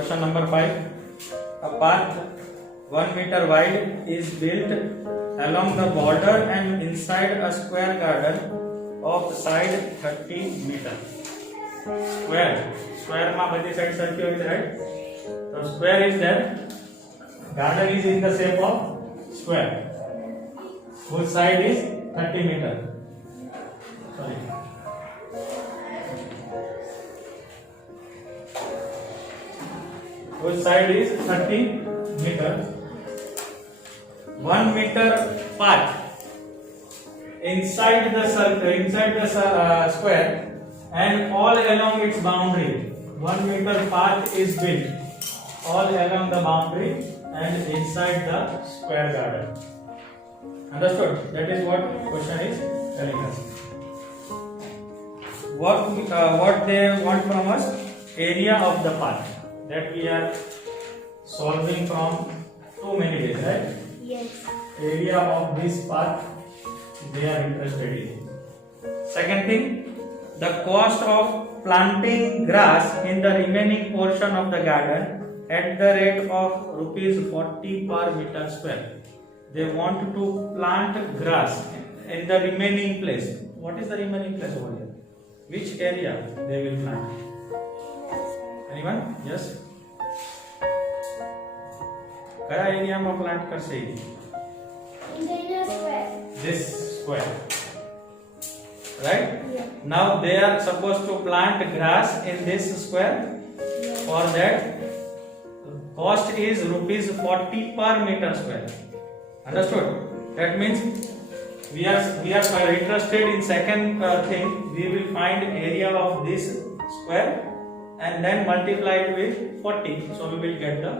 Question number 5. A path 1 meter wide is built along the border and inside a square garden of side 30 meter. Square માં બધી side સરખી હોય છે, right? So square is there. Garden is in the shape of square. Whose side is 30 meter. Sorry. Whose side is 30 meter. 1 meter path inside the square and all along its boundary. 1 meter path is built all along the boundary and inside the square garden. Understood? That is what question is telling us. What they want from us? Area of the path. That we are solving from too many days, right? Yes. Area of this path they are interested in. Second thing, the cost of planting grass in the remaining portion of the garden at the rate of rupees 40 per meter square. They want to plant grass in the remaining place. What is the remaining place over here? Which area they will plant? Anyone? Yes. कया area में plant कर से? In the inner square. This square. Right? Yeah. Now they are supposed to plant grass in this square. Yeah. For that, cost is rupees 40 per meter square. Understood? That means we are interested in second thing. We will find area of this square and then multiply it with 40. So we will get the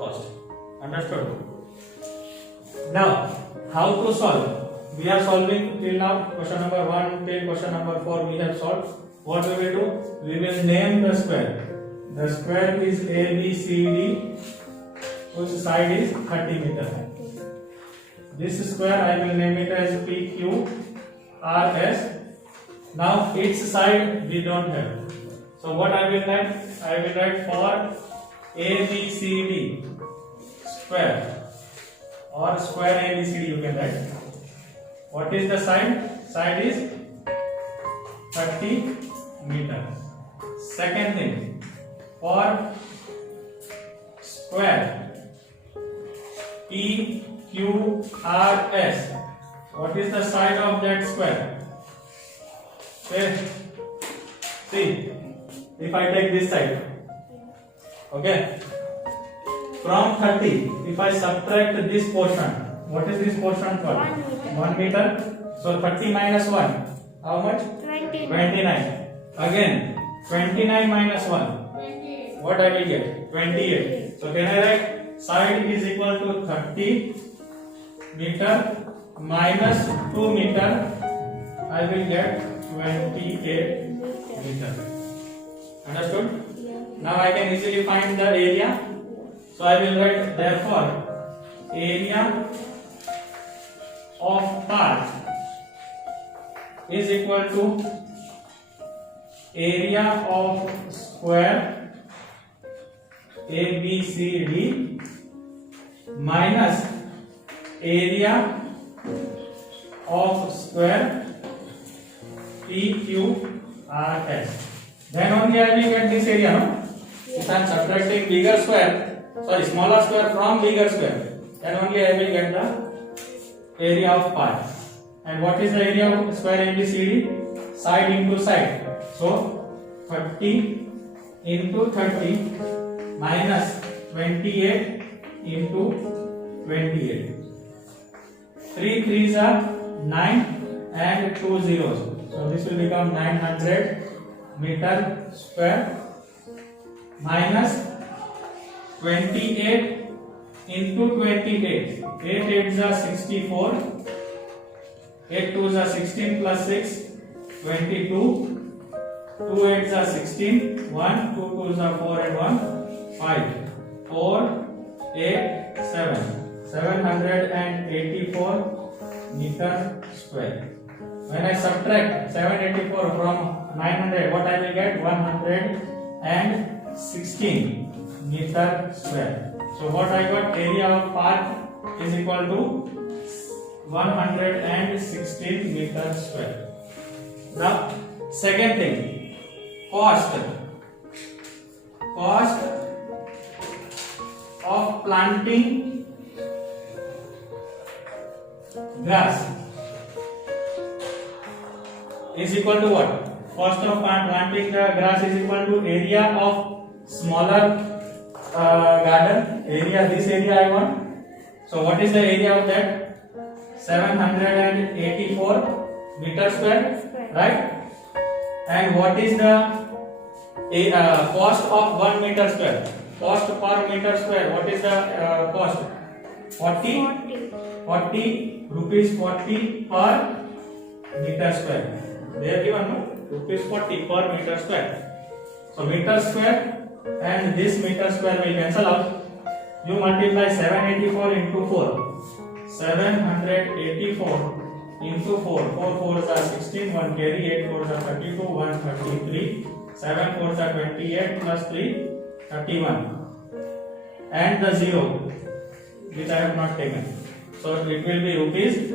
cost. Understood? Now, how to solve? We are solving till now question number 1 till question number 4 we have solved. What we will do? We will name the square. The square is ABCD, whose side is 30 meter. This square I will name it as PQRS. Now its side we don't have. So what I will write? I will write for ABCD square or square ABCD you can write. What is the side? Side is 30 meter. Second thing, for square PQRS, what is the side of that square? See, if I take this side, okay, from 30, if I subtract this portion, what is this portion for? 1 meter. So 30 minus 1, how much? 29. Again, 29 minus 1, what I will get? 28. So can I write side is equal to 30 meter minus 2 meter, I will get 28 meter. Understood? Yeah. Now I can easily find the area. So I will write therefore area of path is equal to area of square ABCD minus area of square PQRS. Then only I will get this area, no? If I am subtracting smaller square from bigger square, then only I will get the area of path. And what is the area of square ABCD? Side into side. So 30 into 30 minus 28 into 28. 3 3s are 9 and 2 zeros. So this will become 900 meter square minus 28 into 28. 8 8s are 64. 8 2s are 16 plus 6, 22. 2 8s are 16. 1 2 2s are 4 and 1 5. 4 8 7. 784 meter square. When I subtract 784 from 900, what I will get? 116. meter square. So what I got, area of park is equal to 116 meter square. Now second thing, cost of planting grass is equal to what? Cost of planting the grass is equal to area of smaller garden area. This area I want. So what is the area of that? 784 meter square, right? And what is the cost of 1 meter square? Cost per meter square. What is the cost? 40 rupees 40 per meter square. They are given no? Rupees 40 per meter square. So meter square and this meter square will cancel out. You multiply 784 into 4. 784 into 4. 4 4s are 16. 1 carry. 8 4s are 32. 1 33. 7 4s are 28 plus 3 31. And the 0 which I have not taken. So it will be rupees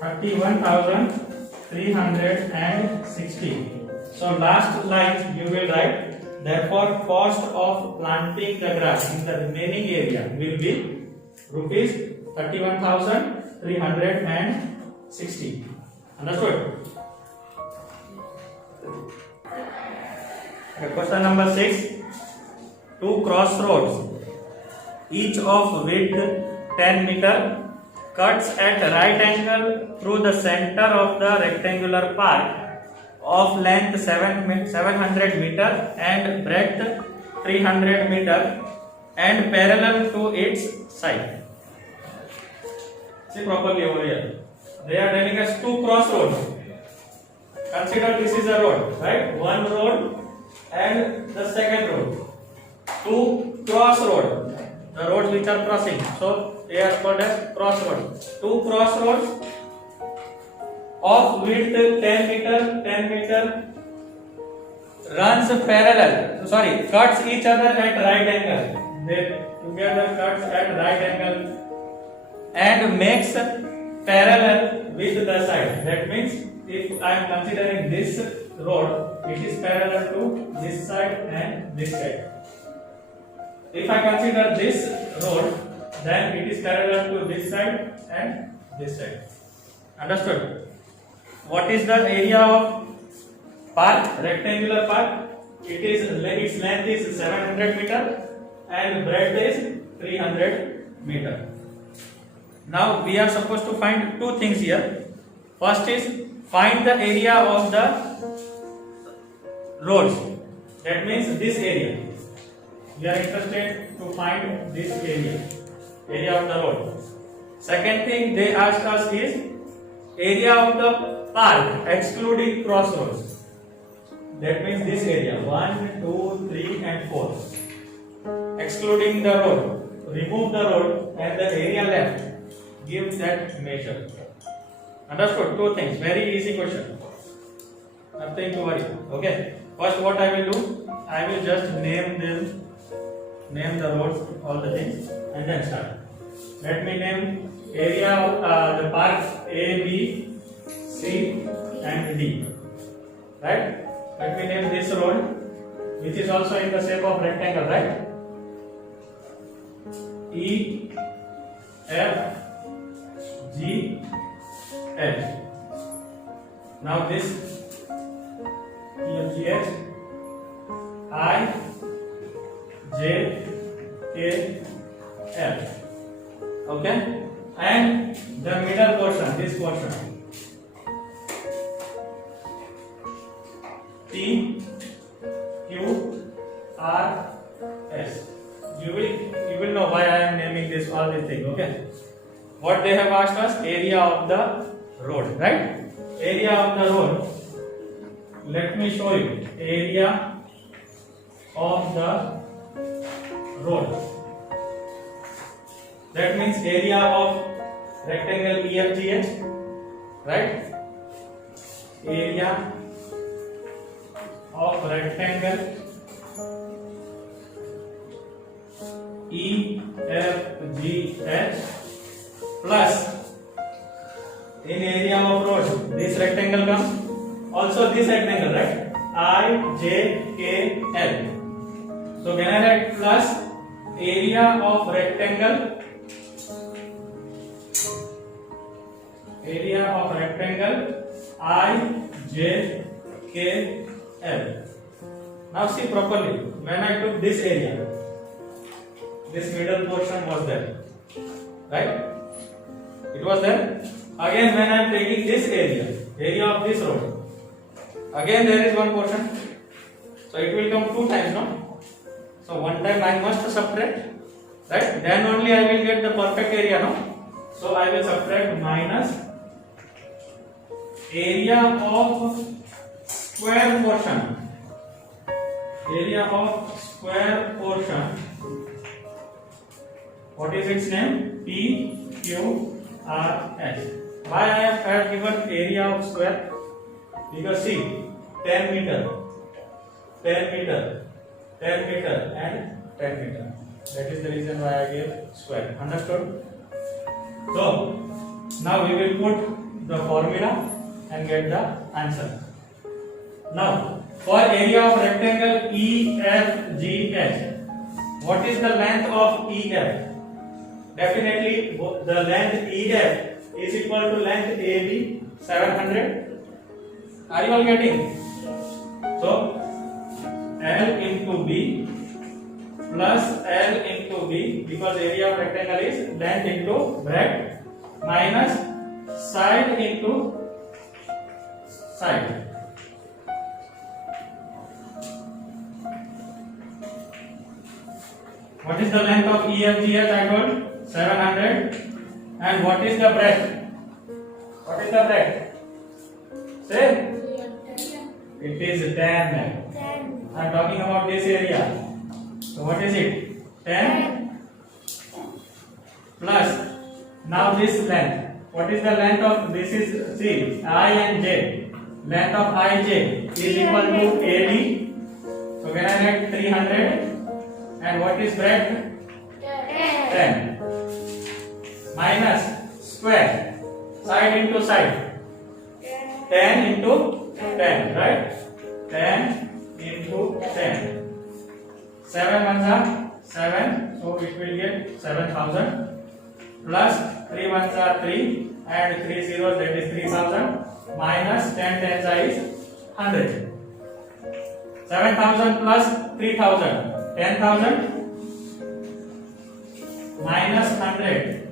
31,360. So last line you will write, therefore cost of planting the grass in the remaining area will be rupees 31,360. Understood? Question number 6. Two crossroads, each of width 10 meter, cuts at right angle through the center of the rectangular park of length 700 meter and breadth 300 meter and parallel to its side. See properly over here. They are telling us two crossroads. Consider this is a road, right? One road and the second road. Two crossroads. The roads which are crossing. So they are called as crossroads. Two crossroads of width 10 meter runs parallel. Sorry, cuts each other at right angle. They together cuts at right angle and makes parallel with the side. That means if I am considering this road, it is parallel to this side and this side. If I consider this road, then it is parallel to this side and this side. Understood? What is the area of park, rectangular park? Its length is 700 meter and breadth is 300 meter. Now we are supposed to find two things here. First is find the area of the roads. That means this area. We are interested to find this area of the road. Second thing they asked us is area of the park excluding crossroads. That means this area 1, 2, 3 and 4. Excluding the road. Remove the road and the area left. Give that measure. Understood? Two things. Very easy question. Nothing to worry. Okay. First what I will do, I will just name the roads, all the things, and then start. Let me name area of the parks A, B, C and D. Right? Let me name this road, which is also in the shape of rectangle, right? E, F, G, H. Now this E, F, G, H, I, J, K, L. Okay? And the middle portion, this portion. T, Q, R, S. You will know why I am naming this all these things. Okay? What they have asked us? Area of the road, right? Area of the road. Let me show you. Area of the road. That means area of rectangle EFGH, right? Area of rectangle EFGH plus in area of road this rectangle comes, also this rectangle, right? IJKL. So when I write plus area of rectangle IJKL. Now see properly, when I took this area, this middle portion was there, right? It was there. Again when I am taking this area of this road, again there is one portion, so it will come two times, no? So one time I must subtract, right? Then only I will get the perfect area, no? So I will subtract minus area of square portion. Area of square portion. What is its name? PQRS. Why I have given area of square? Because see, 10 meter, 10 meter, 10 meter and 10 meter. That is the reason why I gave square. Understood? So now we will put the formula and get the answer. Now for area of rectangle EFGH, what is the length of EF? Definitely the length EF is equal to length AB 700. Are you all getting? So L into B plus L into B, because area of rectangle is length into breadth minus side into side. What is the length of EFGH? I told 700. And what is the breadth? What is the breadth? Say. It is 10. I am talking about this area. So what is it? 10 plus. Now this length. What is the length of this? Is see I and J. Length of IJ is equal to AD. So when I write 300, and what is breadth? 10 minus square, side into side. 10 into 10, right? 10 into 10. 7 ones are 7, so it will get 7,000 plus 3 ones are 3 and 3 zeros, that is 3,000 minus 10 tens is 100. 7,000 plus 3,000, 10,000 minus 100.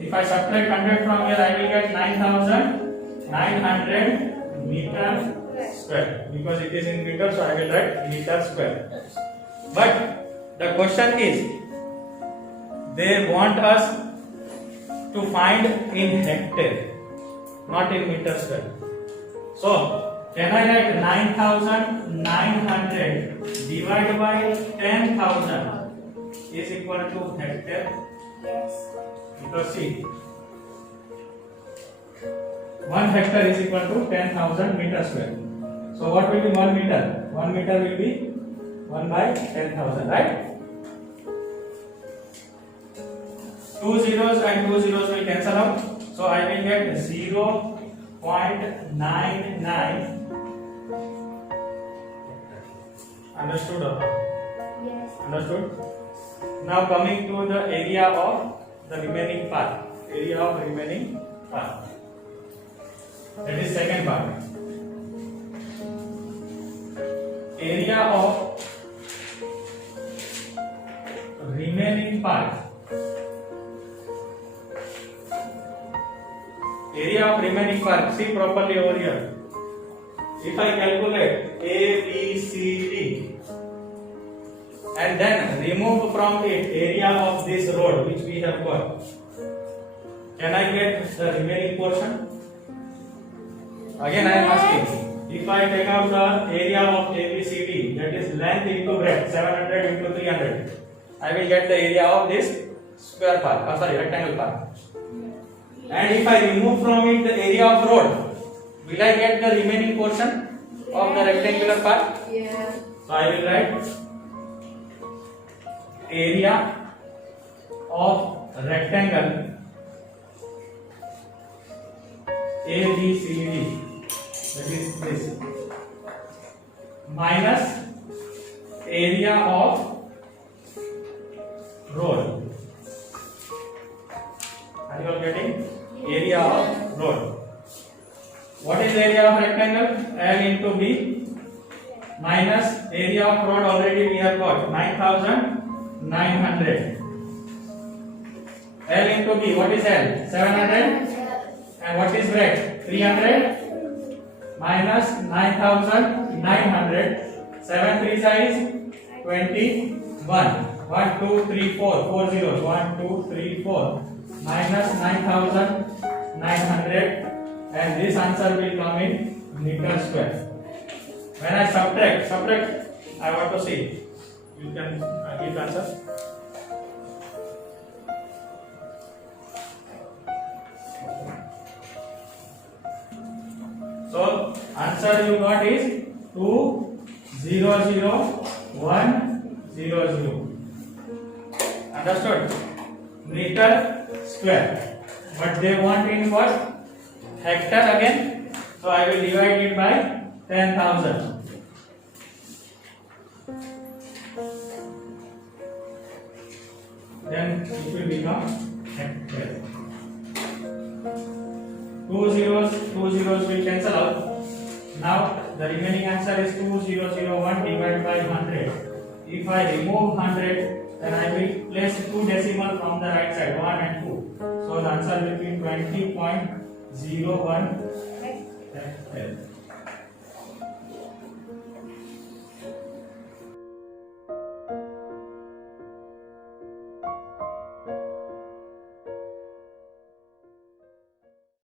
If I subtract 100 from here, I will get 9,900 meter square, because it is in meter, so I will write meter square. But the question is, they want us to find in hectare, not in meter square. So can I write 9,900 divided by 10,000 is equal to hectare? Yes. Because see, 1 hectare is equal to 10,000 meter square. So what will be 1 meter? 1 meter will be 1 by 10,000, right? 2 zeros and 2 zeros will cancel out. So I will get 0.99. Understood? Yes. Understood? Now coming to the area of the remaining part. Area of remaining part. That is second part. Area of remaining part. Area of remaining part. See properly over here. If I calculate A, B, C, D and then remove from it area of this road which we have got, can I get the remaining portion? Again I am asking, if I take out the area of ABCD, that is length into breadth, 700 into 300, I will get the area of this square part, rectangle part. And if I remove from it the area of road, will I get the remaining portion of the rectangular part? Yeah. So I will write area of rectangle ABCD, that is this, minus area of roll. Are you all getting? Area of roll. What is area of rectangle? L into B minus area of road. Already we have got 9,900. L into B. What is L? 700. And what is breadth? 300 minus 9,900. 7 3 is 21. 1 2 3 4 4 zeros. 1 2 3 4 minus 9,900, and this answer will come in meter square. When I subtract, I want to see. You can give answer. So answer you got is 2,0,0,1,0,0. Understood? Meter square. But they want in what? Hectare again. So I will divide it by 10,000. Then it will become hectare. Two zeros will cancel out. Now the remaining answer is 2,0,0,1 divided by 100. If I remove 100, then I will place two decimals from the right side, 1 and 2. So the answer will be 20.01 hectare.